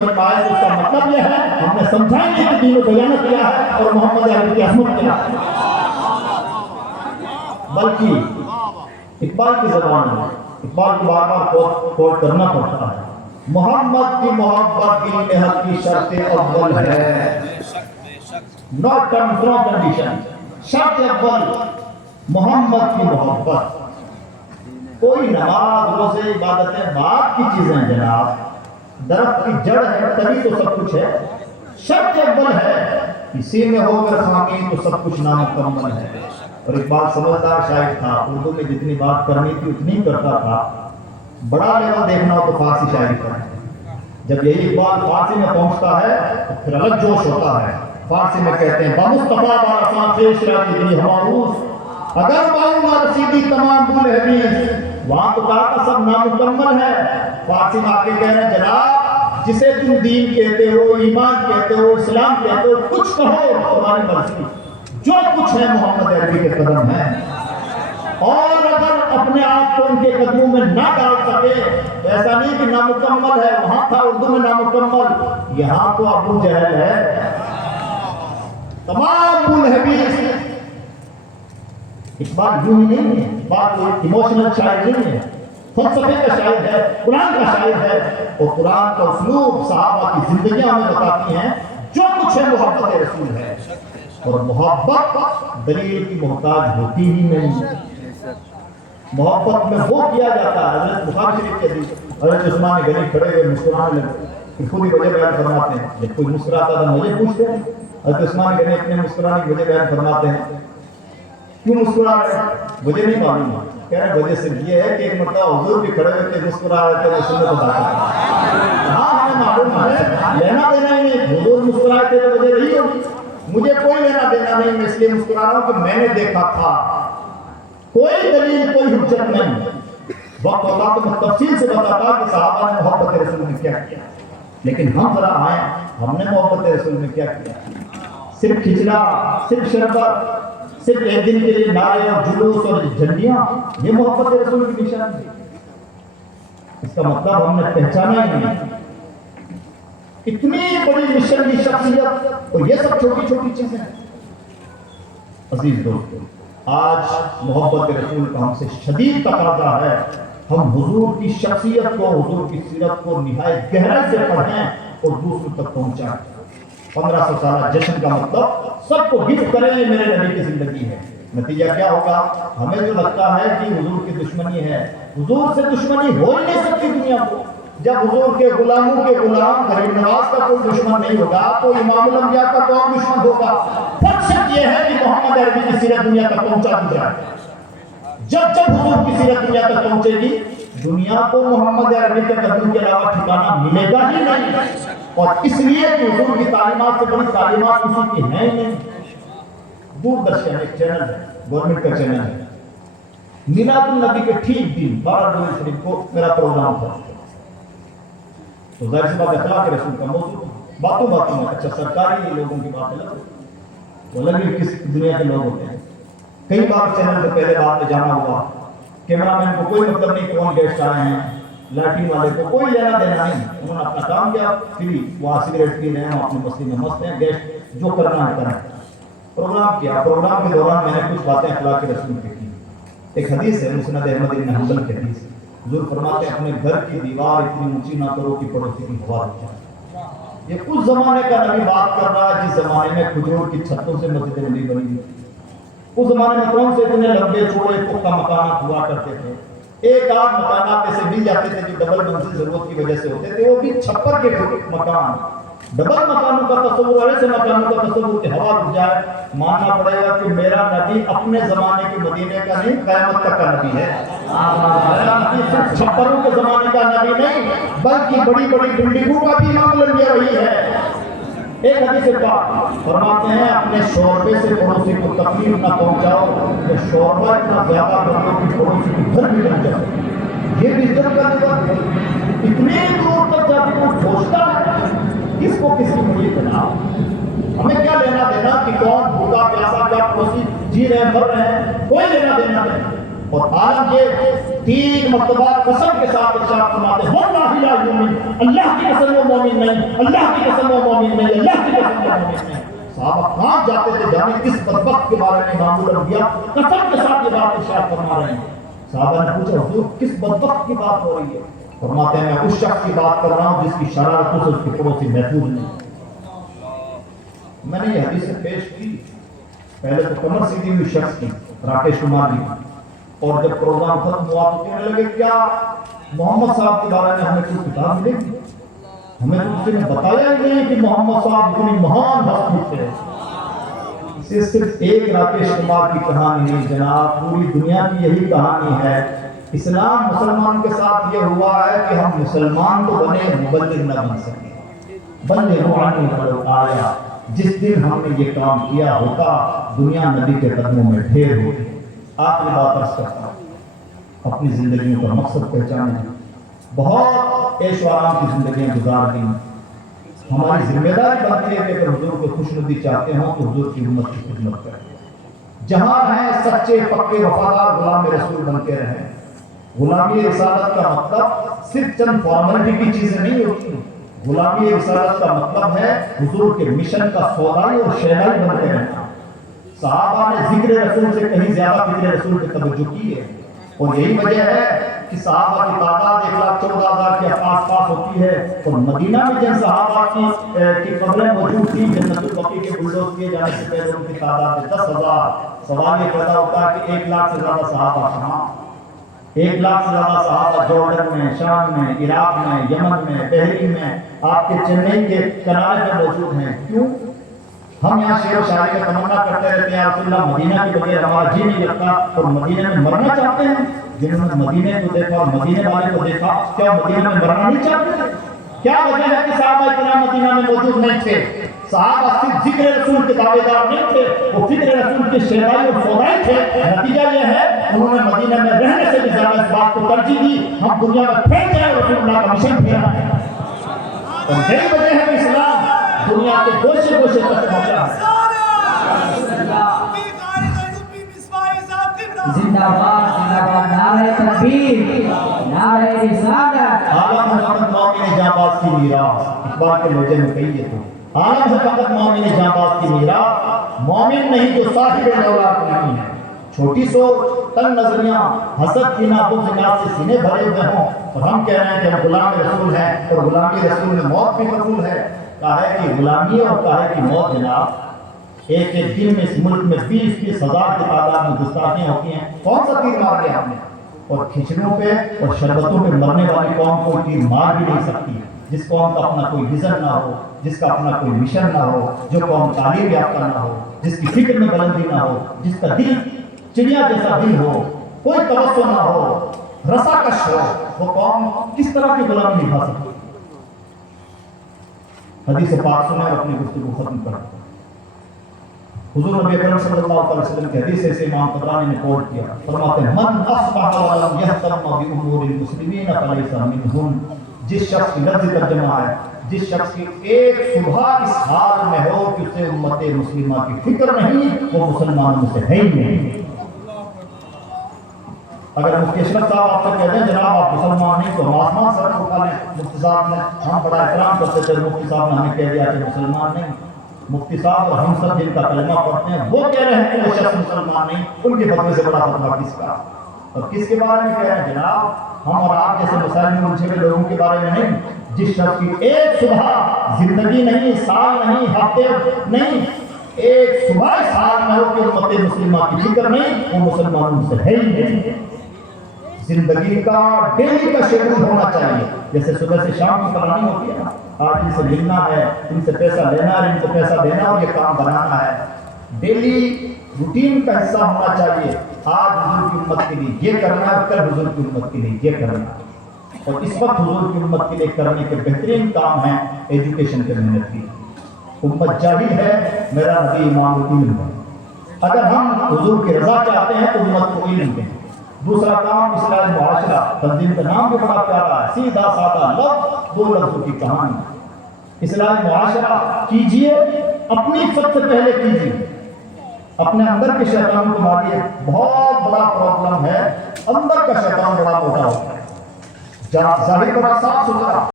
آئے تو اس کا مطلب یہ ہے ہم نے سمجھائیں گے کہ دین و بیانت کیا ہے اور محمد عربی کی عظمت کیا ہے. بلکہ اقبال کی زبان میں اقبال کو بار بار کوٹ کرنا پڑتا ہے. محمد کی محبت دل میں حق کی شرط اول ہے. ناٹ کنڈیشن، شرط اول محمد کی محبت. کوئی نماز روزے عبادتیں بعد کی چیزیں ہیں جناب. درخت کی جڑ ہے تبھی تو سب کچھ ہے. شرط اول ہے اسی میں ہو کر خامی تو سب کچھ نامکمل ہے. اور اقبال سمجھدار شاعر تھا، اردو میں جتنی بات کرنی تھی اتنی کرتا تھا. بڑا لیول دیکھنا ہو تو فارسی شاعری کا ہے. جب یہی اقبال فارسی میں پہنچتا ہے تو پھر الگ جوش ہوتا ہے. فارسی میں کہتے ہیں بامصطفیٰ بارساں خیش را کی دی ہماروز اگر باؤں نہ رسیدی تمام بول حدیث. وہاں تو کہا کہ سب نامکمل ہے. فارسی میں آ کے کہہ رہے ہیں جناب جسے تم دین کہتے ہو، ایمان کہتے ہو، اسلام کہتے ہو، کچھ کہو تمہاری مرضی. جو کچھ ہے محمد عربی کے قدم ہے. اور اگر اپنے آپ کو ان کے قدموں میں نہ ڈال سکے تو ایسا نہیں کہ نامکمل ہے. وہاں تھا اردو میں نامکمل، یہاں تو ابو جہل ہے. تمام ملحبیس. اقبال یوں ہی نہیں ہے، بات ایموشنل شاعر نہیں ہے، فلسفے کا شاعر ہے، قرآن کا شاعر ہے. اور قرآن کا اسلوب صحابہ کی زندگیاں ہمیں بتاتی ہیں جو کچھ ہے محبت رسول ہے. اور محبت دلیل کی محتاج ہوتی ہی نہیں. محبت میں وہ کیا جاتا ہے. حضرت بخاری شریف کے حدیث، حضرت عثمان غنی کھڑے ہوئے مسکرانے لگے، خود ہی وجہ بیان فرماتے ہیں. جب کوئی مسکراتا تھا مجھے پوچھتے ہیں. حضرت عثمان غنی اپنے مسکرانے کی وجہ بیان فرماتے ہیں. کیوں مسکرا رہے ہیں؟ مجھے نہیں معلوم. کہہ رہے وجہ سے یہ ہے کہ ایک مرتبہ حضور بھی کھڑے ہوئے تھے مسکرا رہے تھے، سنت ادا کر رہے ہیں. ہاں ہمیں معلوم ہے، لینا دینا ہی نہیں. حضور مسکرائے تھے تو وجہ رہی ہوگی. مجھے کوئی لینا دینا نہیں، میں اس لیے مسکرا رہا ہوں کہ میں نے دیکھا تھا. کوئی دلیل کوئی حجت نہیں. وقت ہوتا تو میں تفصیل سے بتاتا کہ صحابہ نے محبت رسول میں کیا کیا. لیکن ہم ذرا آئیں، ہم نے محبت رسول میں کیا کیا. صرف کھچڑا، صرف شربت، صرف ایک دن کے لیے نعرے اور جلوس اور جھنڈیاں، یہ محبت رسول کی نشان ہے. اس کا مطلب ہم نے پہچانا ہی نہیں. اتنی بڑی مشن کی شخصیت اور یہ سب چھوٹی چھوٹی چیزیں. عزیز دوستو، آج محبت رسول کا ہم سے شدید تقاضا ہے. ہم حضور کی شخصیت کو، حضور کی سیرت کو نہایت گہرائی سے پڑھیں اور دوسروں تک پہنچائیں. 1500 سالہ جشن کا مطلب سب کو گفٹ کریں میرے نبی کی زندگی ہے. نتیجہ کیا ہوگا؟ ہمیں جو لگتا ہے کہ حضور کی دشمنی ہے، حضور سے دشمنی ہو ہی نہیں سکتی دنیا کو. جب حضور کے غلاموں کے غلام غریب نواز کا کوئی دشمن نہیں ہوگا تو امام الانبیاء کا کون دشمن ہوگا؟ فرق صرف یہ ہے کہ محمد عربی کی سیرت دنیا تک پہنچا دی جائے. جب جب حضور کی سیرت دنیا تک پہنچے گی، دنیا کو محمد عربی کے قدم کے علاوہ ٹھکانہ ملے گا ہی نہیں. اور اس لیے کہ حضور کی تعلیمات سے بڑی تعلیمات کسی کی ہیں ہی نہیں. دوردرشن ایک چینل ہے، گورنمنٹ کا چینل ہے. میلاد النبی کے ٹھیک دن 12 جون شریف کو میرا پروگرام تھا. تو ظاہر سی بات اخلاق رسول کا موضوع باتوں میں. اچھا سرکاری لوگوں کی بات الگ، وہ الگ ہی کس دنیا کے لوگ ہوتے ہیں. کئی بار چینل سے پہلے بات میں جانا ہوا، کیمرہ مین کو کوئی مطلب نہیں کون گیسٹ آئے ہیں، لائٹنگ والے کو کوئی لینا دینا نہیں. انہوں نے اپنا کام کیا، فری وہاں سگریٹ پی رہے ہیں، اپنی مستی میں مست ہیں. گیسٹ جو کرنا ہے کریں. پروگرام کیا. پروگرام کے دوران میں نے کچھ باتیں اخلاق رسول پہ کی. ایک حدیث ہے مسند احمد بن حنبل کی حدیث. حضور فرماتے ہیں اپنے گھر کی دیوار اتنی اونچی نہ کرو کہ پڑوسی کی ہوا رک جائے. یہ اس زمانے کا نبی بات کر رہا ہے جس زمانے میں کھجور کی چھتوں سے مسجد نبی بنی تھی. اس زمانے میں کون سے اتنے لمبے چوڑے پختہ مکانات ہوا کرتے تھے. ایک آدھ مکانات ایسے مل جاتے تھے جو ڈبل منزل ضرورت کی وجہ سے ہوتے تھے، وہ بھی چھپر کے مکان. ڈبل مکانوں کا تصور، ایسے مکانوں کا تصور کہ ہوا رک جائے. ماننا پڑے گا کہ میرا نبی اپنے زمانے کے مدینے کا نہیں، قیامت تک کا نبی ہے. میرا نبی صرف چھپروں کے زمانے کا نبی نہیں بلکہ بڑی بڑی بلڈنگوں کا بھی امام الانبیاء وہی ہے. ایک حدیث پاک فرماتے ہیں اپنے شوربے سے پڑوسی کو تکلیف نہ پہنچاؤ کہ شوربہ اتنا زیادہ بندوں کی پڑوسی کی گھر بھی بن جائے. یہ بھی عزت کا نظر اتنے دور تک جا کے وہ سوچتا ہے کس کو کس کی مجھے جناب. ہمیں کیا لینا دینا کہ کون بھوکا پیاسا کیا پڑوسی جی رہے مر رہے ہیں، کوئی لینا دینا نہیں. اور عالم یہ تین مرتبہ قسم کے ساتھ ارشاد فرماتے ہیں واللہ لا یؤمن، اللہ کی قسم وہ مومن نہیں، اللہ کی قسم وہ مومن نہیں، اللہ کی قسم وہ مومن نہیں۔ صحابہ کہاں جاتے تھے جانے کس بدبخت کے بارے میں امام الانبیاء قسم کے ساتھ یہ بات ارشاد فرما رہے ہیں۔ صحابہ نے پوچھا حضور کس بدبخت کی بات ہو رہی ہے؟ فرماتے ہیں میں اس شخص کی بات کر رہا ہوں جس کی شرارتوں سے اس کے پڑوسی محفوظ نہیں۔ میں نے یہ حدیث پیش کی، پہلے تو کمر سیدھی ہوئی شخص کی راکیش کمار جی، اور جب پروگرام ختم ہوا تو کہنے لگے کیا محمد صاحب کے بارے میں ہمیں کوئی کتاب ملے گی؟ ہمیں تو کسی نے بتایا ہی نہیں کہ محمد صاحب اتنی مہان ہستی تھے۔ اسے صرف ایک راکیش کمار کی کہانی نہیں جناب، پوری دنیا کی یہی کہانی ہے۔ اسلام مسلمان کے ساتھ یہ ہوا ہے کہ ہم مسلمان تو بنے مبلغ نہ بن سکے۔ بلغوا عنی ولو آیا، جس دن ہم نے یہ کام کیا ہوتا دنیا نبی کے قدموں میں ڈھیر ہوتی۔ آخری بات عرض کرتا ہوں، اپنی زندگیوں کا مقصد پہچانے، بہت عیش و آرام کی زندگیاں گزار دی، ہماری ذمہ داری بنتی ہے کہ اگر حضور کو خوش ندی چاہتے ہوں تو حضور کی امت کی خدمت کریں۔ جہاں ہیں سچے پکے وفادار غلام رسول بن کے رہیں۔ غلامی رسالت کا مطلب صرف چند فارملٹی کی چیزیں نہیں ہوتی، غلامی رسالت کا مطلب ہے حضور کے مشن کا سودائی اور شہنائی بن کے رہنا۔ صحابہ نے ذکر رسول سے کہیں زیادہ فکر رسول کی توجہ کی ہے، اور یہی وجہ ہے کہ صحابہ کی تعداد 1,14,000 کے آس پاس ہوتی ہے، اور مدینہ میں جن صحابہ کی قبریں موجود تھیں جنت البقیع کے بلڈوز کیے جانے سے پہلے ان کی تعداد 10,000۔ سوال یہ پیدا ہوتا ہے کہ 1,00,000 سے زیادہ صحابہ کہاں؟ 1,00,000 سے زیادہ صحابہ جارڈن میں، شام میں، عراق میں، یمن میں، بحرین میں، آپ کے چنئی کے کنارے میں موجود ہیں۔ کیوں؟ ہم یہاں شعر و شاعری میں تمنا کرتے رہتے ہیں یا رسول اللہ مدینہ کے بغیر ہمارا جی نہیں لگتا، اور مدینہ میں مرنا چاہتے ہیں۔ جنہوں نے مدینہ کو دیکھا اور مدینہ والے کو دیکھا، کیا مدینہ میں مرنا نہیں چاہتے؟ کیا وجہ ہے کہ صحابہ کرام مدینہ میں موجود نہیں تھے؟ صحابہ صرف ذکر رسول کے دعوے دار نہیں تھے، وہ فکر رسول کے شہنائی اور سودائی تھے۔ نتیجہ یہ ہے انہوں نے مدینہ میں رہنے سے بھی زیادہ اس بات کو ترجیح دی ہم دنیا میں پھیل جائیں رسول اللہ کا مشن پھیلا ہے۔ اور یہی وجہ ہے کہ اسلام دنیا کے گوشے گوشے تک پہنچا ہے۔ زندہ باد زندہ باد، نعرہ تکبیر، نعرہ رسالت۔ عالم ہے فقط مومن جاں باز کی میراث، اقبال کے لہجے میں کہیے تو عالم ہے فقط مومن جاں باز کی میراث، مومن نہیں تو صاحب اولاد نہیں ہے۔ چھوٹی سوچ، تنگ نظریاں، حسد کینہ بغض اناد سے سینے بھرے ہوئے ہوں، اور ہم کہہ رہے ہیں کہ ہم غلام رسول ہیں، اور غلامی رسول میں موت بھی قبول ہے۔ کہا ہے کہ غلامی اور کہا ہے کہ موت جناب، ایک دن میں اس ملک میں 20,000 کی تعداد میں گستاخیاں ہوتی ہیں، کون سا تیر مار لیا ہم نے؟ اور کھچڑیوں پہ اور شربتوں پہ مرنے والی قوم کو تیر مار بھی نہیں سکتی، جس قوم کا اپنا کوئی ویژن نہ ہو، جس کا اپنا کوئی مشن نہ ہو، جو قوم تعلیم یافتہ نہ ہو، جس کی فکر میں بلندی نہ ہو، جس کا دل چڑیا جیسا دل ہو، کوئی توسع نہ ہو، رسا کش ہو، وہ قوم کس طرح کی غلامی نبھا سکتی؟ حدیث پاک سنیں اور اپنی گفتگو ختم کریں۔ حضور نبی اکرم صلی اللہ علیہ وسلم کی حدیث سے امام طبرانی نے کوٹ کیا، فرماتے ہیں من اصبح ولم یهتم بامور المسلمین فلیس منهم۔ جس شخص کی لفظ ترجمہ ہے، جس شخص کی ایک صبح اس حال میں ہو کہ اسے امت مسلمہ کی فکر نہیں، وہ مسلمانوں میں سے ہے ہی نہیں۔ اگر مفتی اشرف صاحب آپ سے کہتے ہیں جناب آپ مسلمان نہیں تو ہم آسمان سر اٹھا لیں، مفتی صاحب نے ہم بڑا احترام کرتے تھے، مفتی صاحب نے ہمیں کہہ دیا کہ مسلمان نہیں۔ مفتی صاحب اور ہم سب جن کا کلمہ پڑھتے ہیں وہ کہہ رہے ہیں کہ وہ شخص مسلمان نہیں، ان کے فتوے سے بڑا فتویٰ کس کا؟ اور کس کے بارے میں کہہ رہے ہیں جناب؟ ہم اور آپ جیسے مسائل میں الجھے ہوئے لوگوں کے بارے میں نہیں، جس شخص کی ایک صبح زندگی نہیں، سال نہیں، ہفتے نہیں، ایک صبح سال میں ہو کہ امت مسلمہ کی فکر نہیں، وہ مسلمانوں سے ہے ہی نہیں۔ زندگی کا ڈیلی کا شیڈول ہونا چاہیے، جیسے صبح سے شام کی کمانی ہوتی ہے نا، آج ان سے ملنا ہے، ان سے پیسہ لینا ہے، ان سے پیسہ دینا اور یہ کام بنانا ہے، ڈیلی روٹین کا حصہ ہونا چاہیے۔ آج حضور کی امت کے لیے یہ کرنا ہے، کل حضور کی امت کے لیے یہ کرنا ہے، اور اس وقت حضور کی امت کے لیے کرنے کے بہترین کام ہیں ایجوکیشن کے محنت کی۔ امت جاہل ہے، میرا نبی امام العلم ہے۔ اگر ہم حضور کی رضا چاہتے ہیں تو امت کو علم دیں۔ دوسرا کام اصلاح معاشرہ، تنظیم کا نام بھی بڑا پیارا ہے، سیدھا سادہ لفظ، 2 لفظوں کی کہانی۔ اصلاح معاشرہ کیجئے، اپنی سب سے پہلے کیجئے، اپنے اندر کے شیطان کو ماریے۔ بہت بڑا پرابلم ہے اندر کا شیطان بڑا موٹا ہوتا ہے، ظاہر بڑا صاف ستھرا